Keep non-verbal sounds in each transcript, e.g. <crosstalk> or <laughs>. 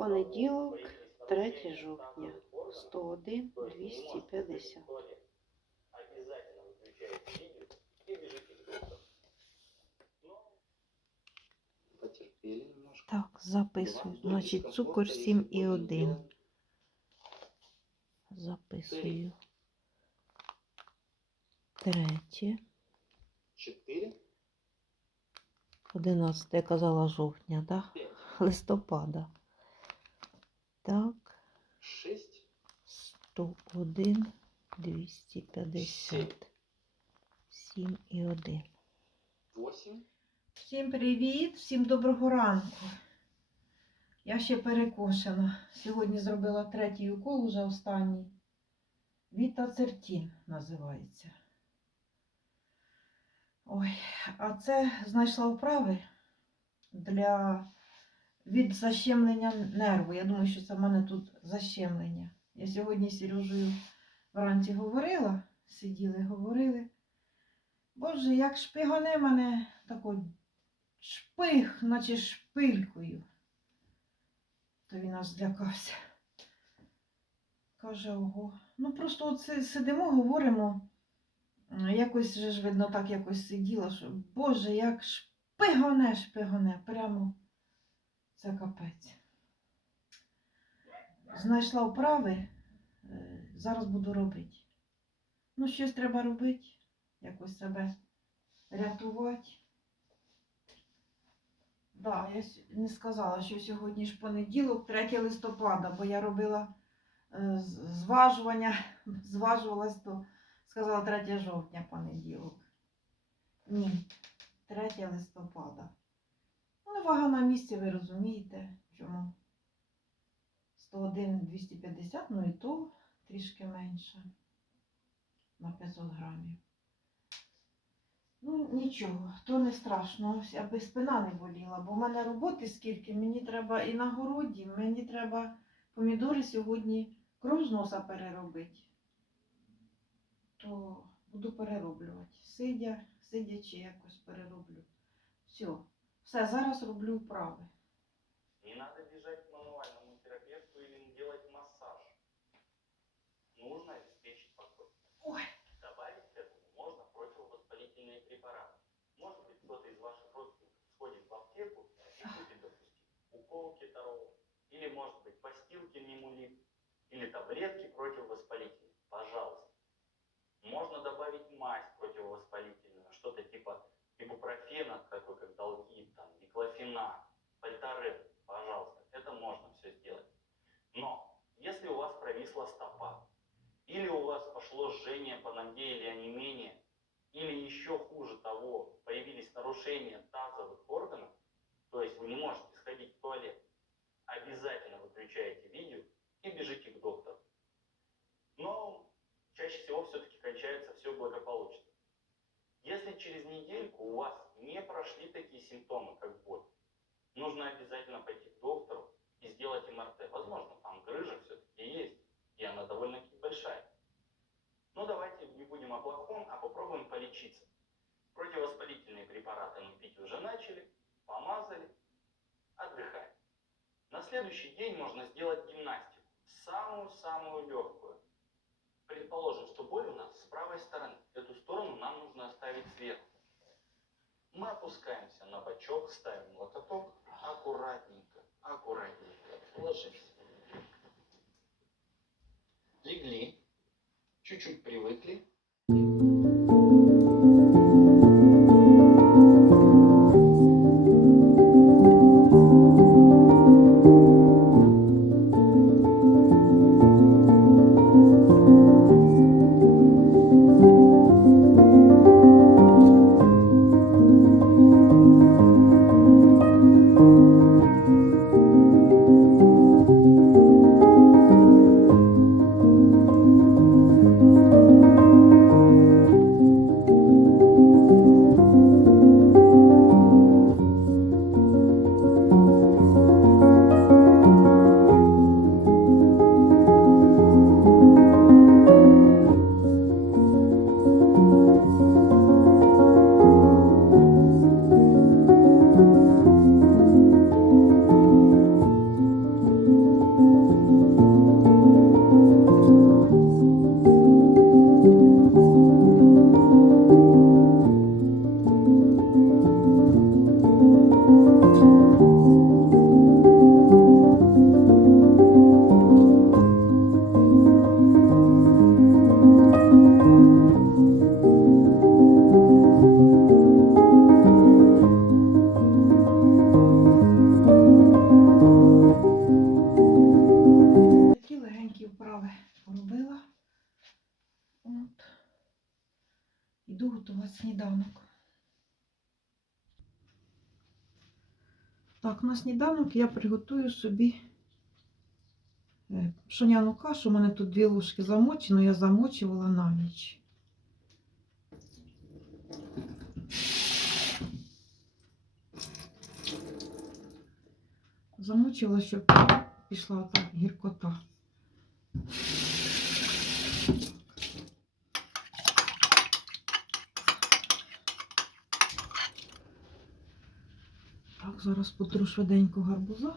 Понеділок, 3 жовтня. 101 250. Обязательно выключайте видео и бежите к доктору. Но Потерпели немножко. Так, записую. Значить, цукор 7,1. Записую. Третє. Четыре, 11, я казала жовтня, так? пять, Листопада. Так, шесть, 101 250. 7 і 1. восемь, Всім привіт, всім доброго ранку. Я ще перекошена. Сьогодні зробила третій укол, уже останній. Вітацертін називається. Ой, а це знайшла вправи для від защемлення нерву. Я думаю, що це в мене тут защемлення. Я сьогодні з Сережею вранці говорила, сиділи, говорили. Боже, як шпигане мене такою шпих, наче шпилькою. То він аж злякався. Каже, ого. Ну просто оце сидимо, говоримо. Якось же ж видно, так якось сиділа, що Боже, як шпигоне, шпигоне, прямо це капець. Знайшла вправи, е, зараз буду робити. Ну, щось треба робити, якось себе рятувати. Да, я не сказала, що сьогодні ж понеділок, 3 листопада, бо я робила е, зважування, <laughs> зважувалась, то сказала 3 жовтня понеділок. Ні, 3 листопада. Ну, вага на місці, ви розумієте, чому. 101 250, ну і то трішки менше. На 500 грамів. Ну, нічого, то не страшно, ось аби спина не боліла, бо в мене роботи скільки, мені треба і на городі, мені треба помідори сьогодні кров з носа переробити. То буду перероблювати. Сидя, сидячи якось перероблю. Все, все, зараз роблю вправи. не надо бежать к мануальному терапевту или делать массаж. Нужно обеспечить покой. Ой. Добавить к этому можно противовоспалительные препараты. Может быть, кто-то из ваших родственников сходит в аптеку и купит, допустим, укол кетарол, или, может быть, постилки мимулит, или таблетки противовоспалительные. Пожалуйста. Можно добавить мазь противовоспалительную, что-то типа ибупрофена, такой как долгит, там, диклофенак, пальторен, пожалуйста, это можно все сделать. Но если у вас провисла стопа, или у вас пошло жжение по ноге или онемение, или еще хуже того, появились нарушения тазовых органов, то есть вы не можете сходить в туалет, обязательно выключаете видео и бежите к доктору. Но чаще всего все-таки кончается все благополучно. Если через недельку у вас не прошли такие симптомы, как боль, нужно обязательно пойти к доктору и сделать МРТ. Возможно, там грыжа все-таки есть, и она довольно-таки большая. Но давайте не будем о плохом, а попробуем полечиться. Противовоспалительные препараты мы пить уже начали, помазали, отдыхаем. На следующий день можно сделать гимнастику, самую-самую легкую. Предположим, что боль у нас с правой стороны. Эту сторону нам нужно оставить сверху. Мы опускаемся на бочок, ставим локоток, аккуратненько, аккуратненько ложимся. сніданок. Так, на сніданок я приготую собі е, пшоняну кашу. У мене тут дві ложки замочено, я замочувала на ніч. Замочила, щоб пішла так гіркота. Зараз потру швиденько гарбуза.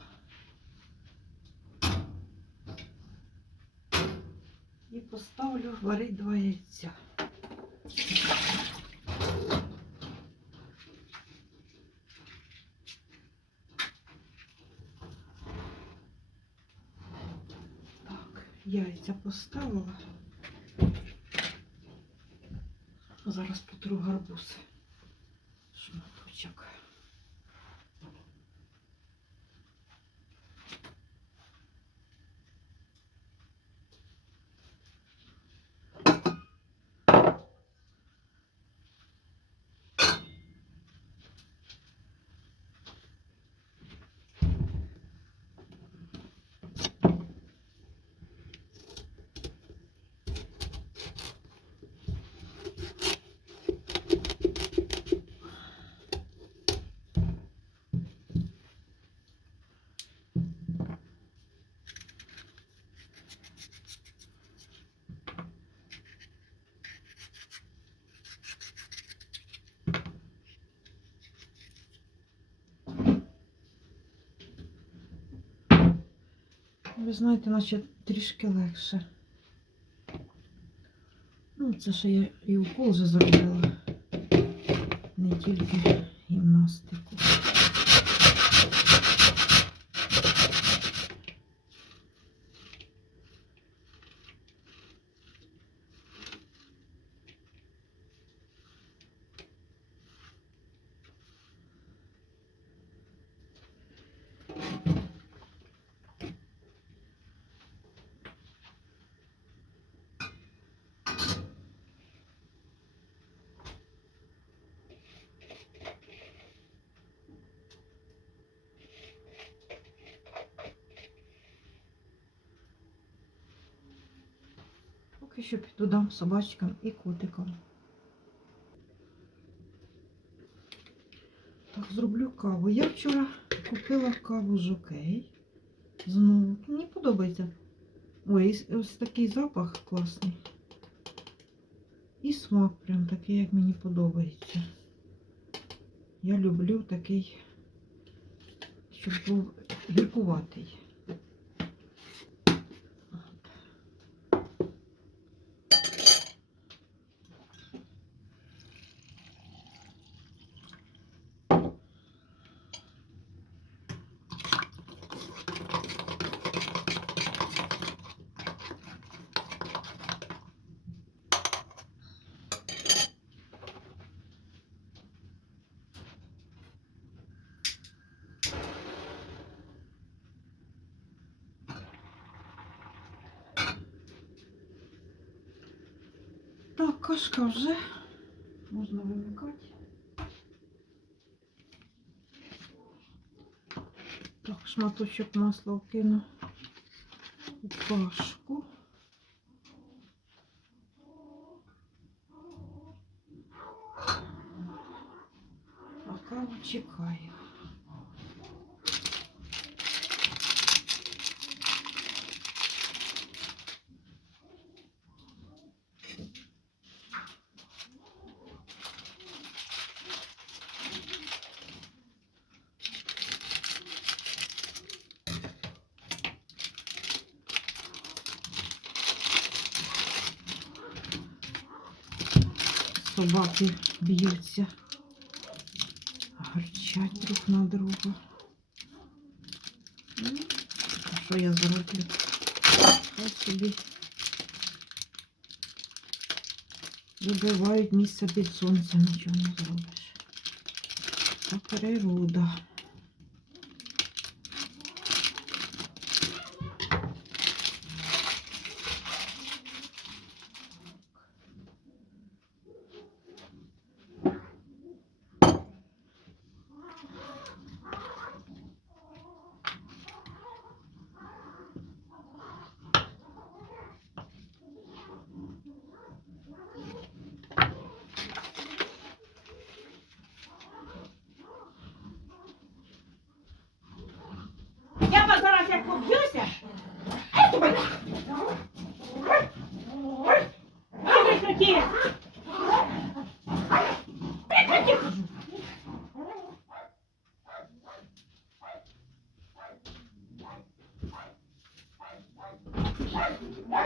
І поставлю варити два яйця. Так, яйця поставила. Зараз потру гарбуз. Шматочок. Ви знаєте, наче трішки легше. Ну, це ще я і укол вже зробила. Не тільки гімнастику. Поки що піду дам собачкам і котикам. Так, зроблю каву. Я вчора купила каву жокей. Знову. Мені подобається. Ой, ось такий запах класний. І смак прям такий, як мені подобається. Я люблю такий, щоб був гіркуватий. Кашка вже можна вимикати. Так, шматочок масла вкину у кашку. А каву Собаки б'ються, гарчать друг на друга. Що я зроблю? Хай собі вибивають місце під сонцем, нічого не зробиш. Та природа.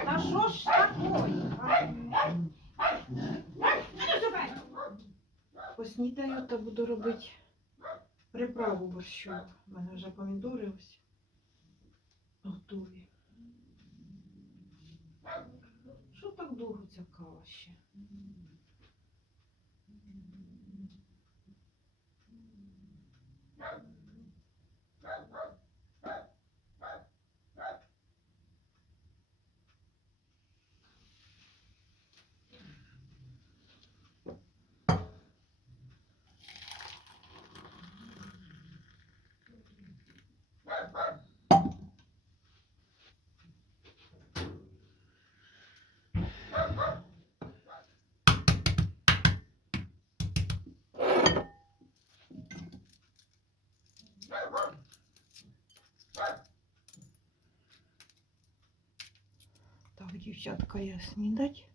А що ж такое? Поснідаю та буду робити приправу борщу. У мене вже помідори ось. ця кава ще? Дівчатка, я снідать.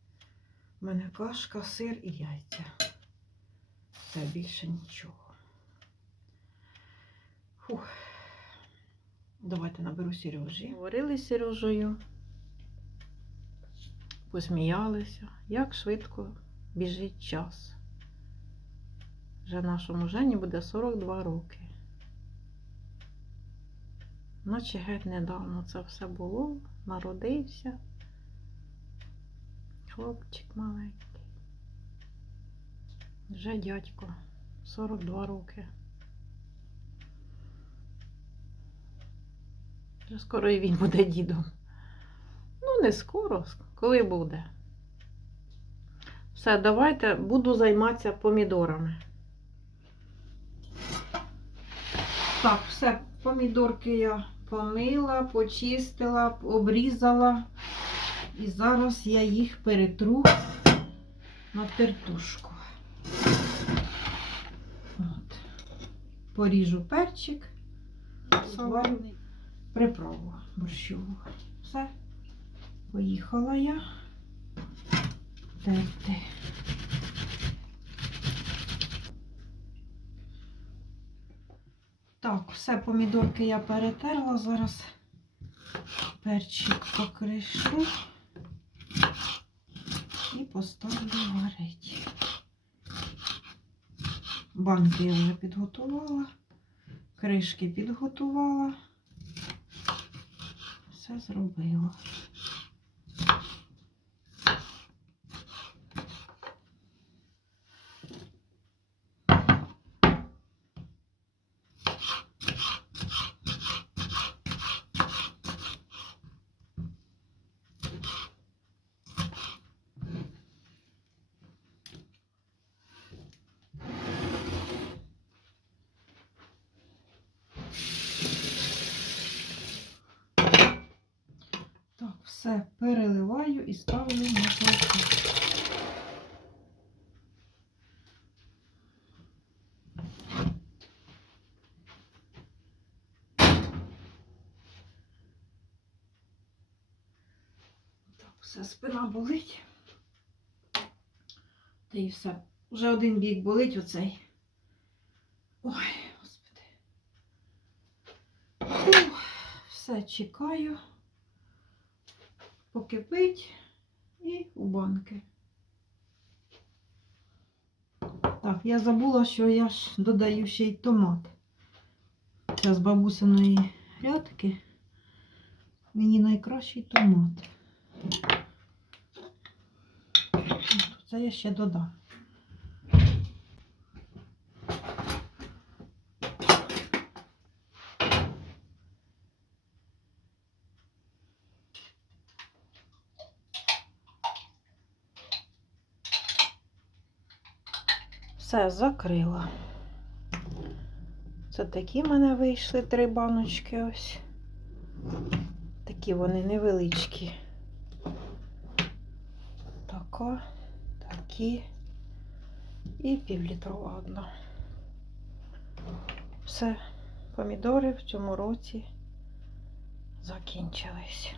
У мене кашка, сир і яйця. Все більше нічого. Фух. Давайте наберу Сережі. Говорили з Сережею, посміялися, як швидко біжить час. Вже нашому Жені буде 42 роки. Наче геть недавно це все було, народився. Хлопчик маленький. Вже дядько, 42 роки. Вже скоро і він буде дідом. Ну, не скоро, коли буде. Все, давайте буду займатися помідорами. Так, все, помідорки я помила, почистила, обрізала. І зараз я їх перетру на тертушку. От. Поріжу перчик, зварю приправу борщову. Все, поїхала я терти. Так, все, помідорки я перетерла. Зараз перчик покришу поставлю варить. Банки я вже підготувала, кришки підготувала. Все зробила. Так, все переливаю і ставлю на плиту. Все, спина болить. Та і все. Вже один бік болить оцей. Ой, господи. Фух, все чекаю покипить і у банки. Так, я забула, що я ж додаю ще й томат. Це з бабусиної грядки. Мені найкращий томат. Це я ще додам. Все, закрила. Це такі в мене вийшли три баночки ось. Такі вони невеличкі. Така, такі і півлітрова одна. Все, помідори в цьому році закінчились.